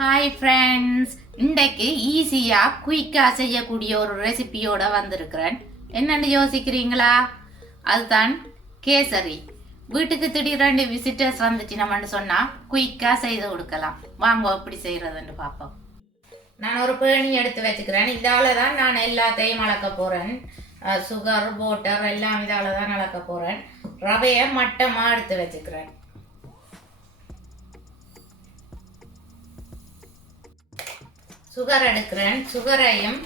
Hi friends, இன்றைக்கு ஈஸியாக குயிக்காக செய்யக்கூடிய ஒரு ரெசிபியோட வந்திருக்கிறேன். என்னென்னு யோசிக்கிறீங்களா? அதுதான் கேசரி. வீட்டுக்கு திடீரெண்டு விசிட்டர்ஸ் வந்துச்சு நம்மன்னு சொன்னால் குயிக்காக செய்து கொடுக்கலாம். வாங்க எப்படி செய்கிறதுன்னு பார்ப்போம். நான் ஒரு பேணி எடுத்து வச்சுக்கிறேன். இதால் தான் நான் எல்லாத்தையும் அளக்க போகிறேன். சுகர், வாட்டர் எல்லாம் இதால் தான் அளக்க போகிறேன். ரவையை மட்டமாக எடுத்து வச்சுக்கிறேன். சுகர் எடுக்கிறேன். சுகரையும்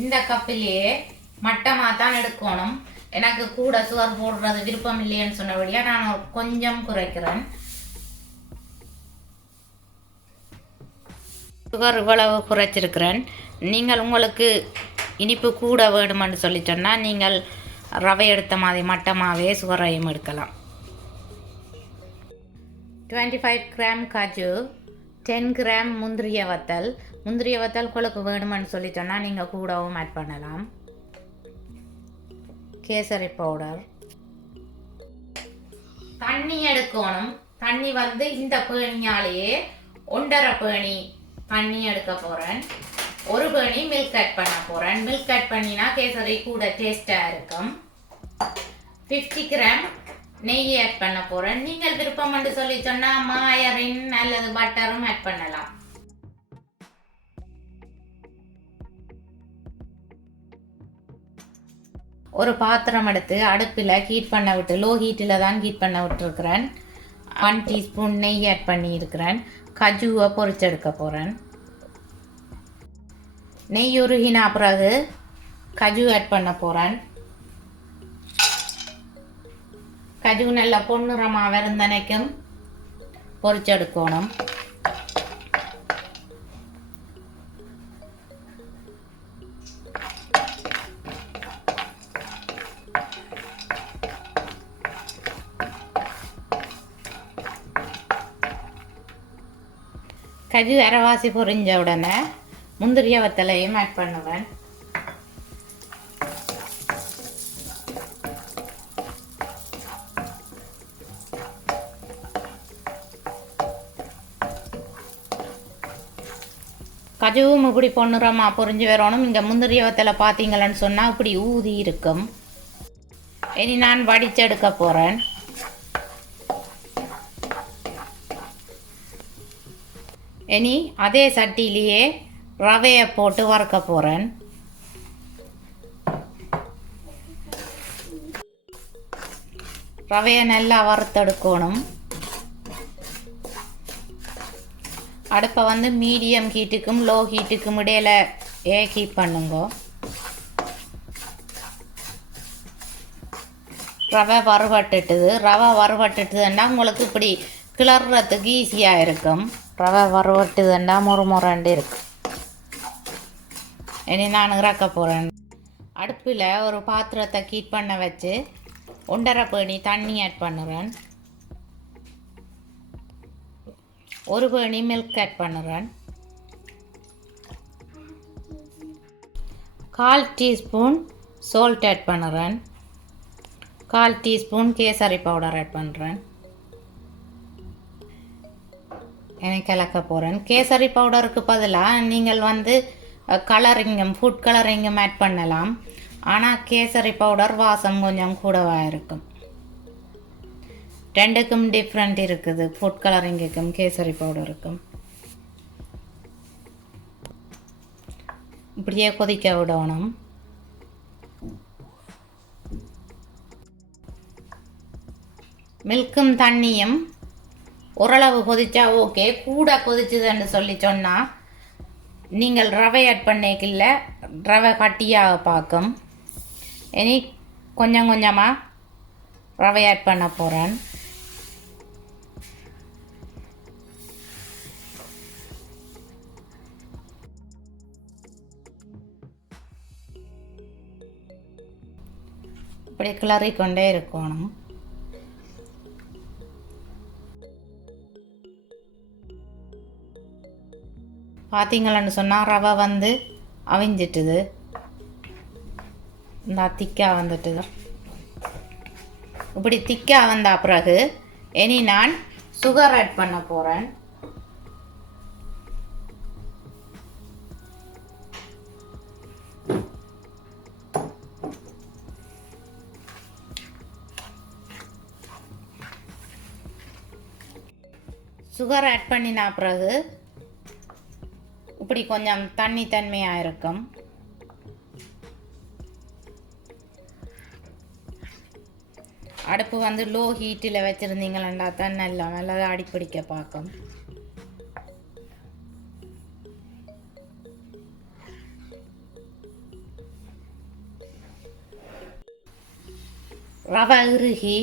இந்த கப்பிலேயே மட்டமாக தான் எடுக்கணும். எனக்கு கூட சுகர் போடுறது விருப்பம் இல்லைன்னு சொன்னபடியாக நான் கொஞ்சம் குறைக்கிறேன். சுகர் இவ்வளவு குறைச்சிருக்கிறேன். நீங்கள் உங்களுக்கு இனிப்பு கூட வேணுமென்னு சொல்லி சொன்னால் நீங்கள் ரவை எடுத்த மாதிரி மட்டமாகவே சுகரையும் எடுக்கலாம். 25 கிராம் காஜு, 10 கிராம் முந்திரிய வத்தல். முந்திரிய வத்தல் உங்களுக்கு வேணுமென்னு சொல்லி சொன்னால் நீங்கள் கூடவும் ஆட் பண்ணலாம். கேசரி பவுடர், தண்ணி எடுக்கணும். தண்ணி வந்து இந்த பேணியாலேயே 1.5 பேணி தண்ணி எடுக்க போகிறேன். 1 பேணி மில்க் ஆட் பண்ண போகிறேன். மில்க் ஆட் பண்ணினா கேசரி கூட டேஸ்டாக இருக்கும். 50 கிராம் நெய் ஆட் பண்ண போகிறேன். நீங்கள் விருப்பம் என்று சொல்லி சொன்னால் மாயரின் அல்லது பட்டரும் ஆட் பண்ணலாம். ஒரு பாத்திரம் எடுத்து அடுப்பில் ஹீட் பண்ண விட்டு, லோ ஹீட்டில் தான் ஹீட் பண்ண விட்டுருக்கிறேன். 1 டீஸ்பூன் நெய் ஆட் பண்ணியிருக்கிறேன். கஜுவை பொரிச்செடுக்க போகிறேன். நெய் உருகினா பிறகு கஜு ஆட் பண்ண போகிறேன். கஜு நல்ல பொன்னிறமாக வருந்தனைக்கும் பொரிச்செடுக்கணும். கஜு அரைவாசி பொரிஞ்ச உடனே முந்திரிய வத்தலையும் ஆட் பண்ணுவேன். கஜுவும் இப்படி பொன்னிறமாக பொரிஞ்சு வரணும். இங்கே முந்திரிய வத்தலை பார்த்தீங்களன்னு சொன்னால் இப்படி ஊதி இருக்கும். இனி நான் வடிச்செடுக்க போகிறேன். இனி அதே சட்டியிலேயே ரவையை போட்டு வறுக்க போகிறேன். ரவையை நல்லா வறுத்தெடுக்கணும். அடுப்பை வந்து மீடியம் ஹீட்டுக்கும் லோ ஹீட்டுக்கும் இடையில ஹீட் பண்ணுங்க. ரவை வறுவட்டுட்டுதுன்னா உங்களுக்கு இப்படி கிளறதுக்கு ஈஸியாக இருக்கும். ரவை வறுவட்டுதுன்னா முறுமுறண்டு இருக்கு. இனி நான் இறக்க போகிறேன். அடுப்பில் ஒரு பாத்திரத்தை ஹீட் பண்ண வச்சு 1.5 பேணி தண்ணி ஆட் பண்ணுறேன். 1 பேணி மில்க் ஆட் பண்ணுறேன். 1/4 டீஸ்பூன் சால்ட் ஆட் பண்ணுறேன். 1/4 டீஸ்பூன் கேசரி பவுடர் ஆட் பண்ணுறேன். எனக்கு கலக்க போகிறேன். கேசரி பவுடருக்கு பதிலாக நீங்கள் வந்து ஃபுட் கலரிங்கும் ஆட் பண்ணலாம். ஆனால் கேசரி பவுடர் வாசம் கொஞ்சம் கூடவாக இருக்கும். ரெண்டுக்கும் டிஃப்ரெண்ட் இருக்குது, ஃபுட் கலரிங்குக்கும் கேசரி பவுடருக்கும். இப்படியே கொதிக்க விடணும். மில்க்கும் தண்ணியும் ஓரளவு கொதிச்சா ஓகே. கூட கொதிச்சுதுன்னு சொல்லி சொன்னால் நீங்கள் ரவை ஆட் பண்ணிக்கல, ரவை கட்டியாக பார்க்கும். இனி கொஞ்சம் கொஞ்சமாக ரவை ஆட் பண்ண போகிறேன். இப்படி கிளறிக்கொண்டே இருக்கணும். பார்த்தீங்களன்னு சொன்னால் ரவை வந்து அவிஞ்சிட்டுது. இந்த திக்காக வந்துட்டுது. இப்படி திக்காக வந்த பிறகு இனி நான் சுகர் ஆட் பண்ண போகிறேன். சுகர் ஆட் பண்ணினா பிறகு இப்படி கொஞ்சம் தண்ணி தன்மையாக இருக்கும். அடுப்பு வந்து லோ ஹீட்டில் வச்சுருந்தீங்களா தான் நல்லதாக அடிப்பிடிக்க பார்க்கும். ரவை இறுகி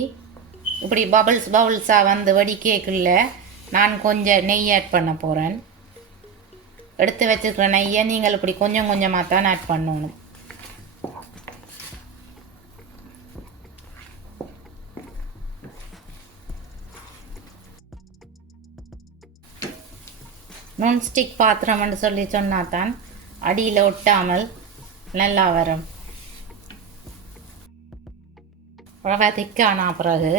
இப்படி பபுள்ஸாக வந்து வடிக்கேக்குள்ள நான் கொஞ்சம் நெய் ஆட் பண்ண போகிறேன். எடுத்து வச்சுருக்கிற நெய்யை நீங்கள் இப்படி கொஞ்சம் கொஞ்சமாக தான் ஆட் பண்ணணும். நான்ஸ்டிக் பாத்திரம்னு சொல்லி சொன்னால் தான் அடியில் ஒட்டாமல் நல்லா வரும். ரவை திக்கான பிறகு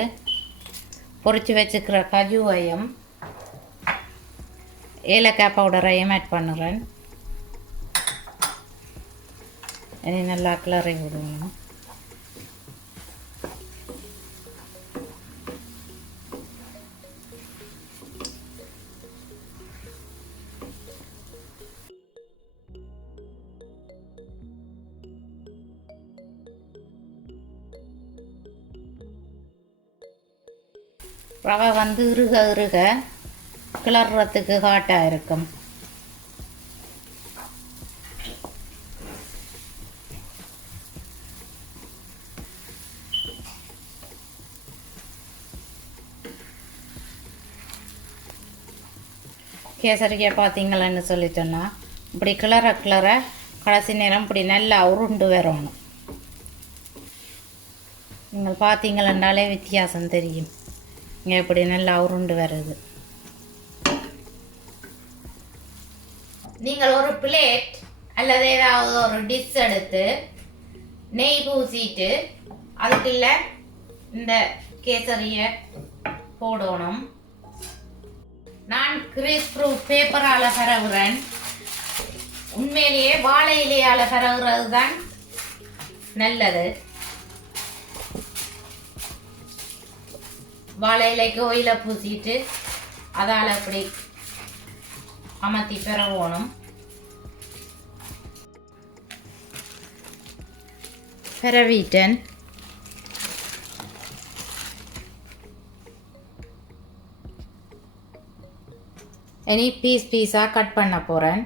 பொரிச்சு வச்சுக்கிற கஜுவையும் ஏலக்காய் பவுடரையும் ஆட் பண்ணுறேன். இனி நல்லா கிளறி விடணும். ரவை வந்து இறுக கிளறத்துக்கு ஹாட்டாக இருக்கும். கேசரிக்காய் பார்த்தீங்களன்னு சொல்லி சொன்னால் இப்படி கிளற கடைசி நேரம் இப்படி நல்லா உருண்டு வரணும். நீங்கள் பார்த்தீங்களென்றாலே வித்தியாசம் தெரியும். இங்கே இப்படி நல்லா உருண்டு வருது. நீங்கள் ஒரு பிளேட் அல்லது ஏதாவது ஒரு டிஷ் எடுத்து நெய் பூசிட்டு அதுக்குள்ள இந்த கேசரியை போடணும். நான் கிரீஸ் ப்ரூஃப் பேப்பரால் பரவுறேன். உண்மையிலேயே வாழை இலையால் பரவுறது தான் நல்லது. வாழை இலைக்கு ஓயிலை பூசிட்டு அதால் அப்படி அமர்த்தி பெறவோணும். பெறவிட்டேன். இனி பீஸாக கட் பண்ண போகிறேன்.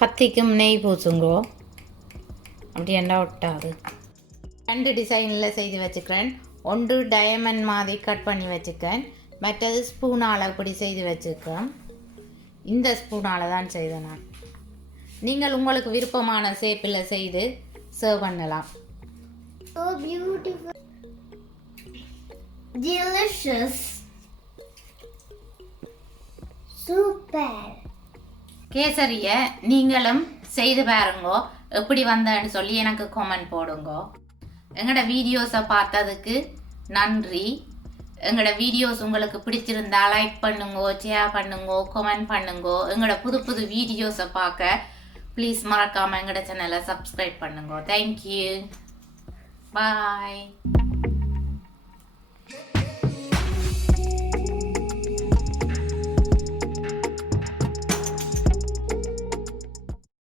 கத்திக்கும் நெய் பூசுங்கோ, அப்படி என்ன ஒட்டாது. 2 டிசைனில் செய்து வச்சுக்கிறேன். ஒன்று டயமண்ட் மாதிரி கட் பண்ணி வச்சுக்கிறேன், மற்றது ஸ்பூனால் இப்படி செய்து வச்சுக்கிறேன். இந்த ஸ்பூனால் தான் செய்தேன் நான். நீங்கள் உங்களுக்கு விருப்பமான ஷேப்பில் செய்து சர்வ் பண்ணலாம். So beautiful, delicious, super. கேசரியை நீங்களும் செய்து பாருங்கோ, எப்படி வந்தேன்னு சொல்லி எனக்கு கமெண்ட் போடுங்கோ. எங்களோட வீடியோஸை பார்த்ததுக்கு நன்றி. எங்களோட வீடியோஸ் உங்களுக்கு பிடிச்சிருந்தா லைக் பண்ணுங்கோ, ஷேர் பண்ணுங்கோ, கமெண்ட் பண்ணுங்கோ. எங்களோட புது வீடியோஸை பார்க்க ப்ளீஸ் மறக்காமல் எங்களோட சேனலை சப்ஸ்கிரைப் பண்ணுங்கோ. தேங்க்யூ, பாய்.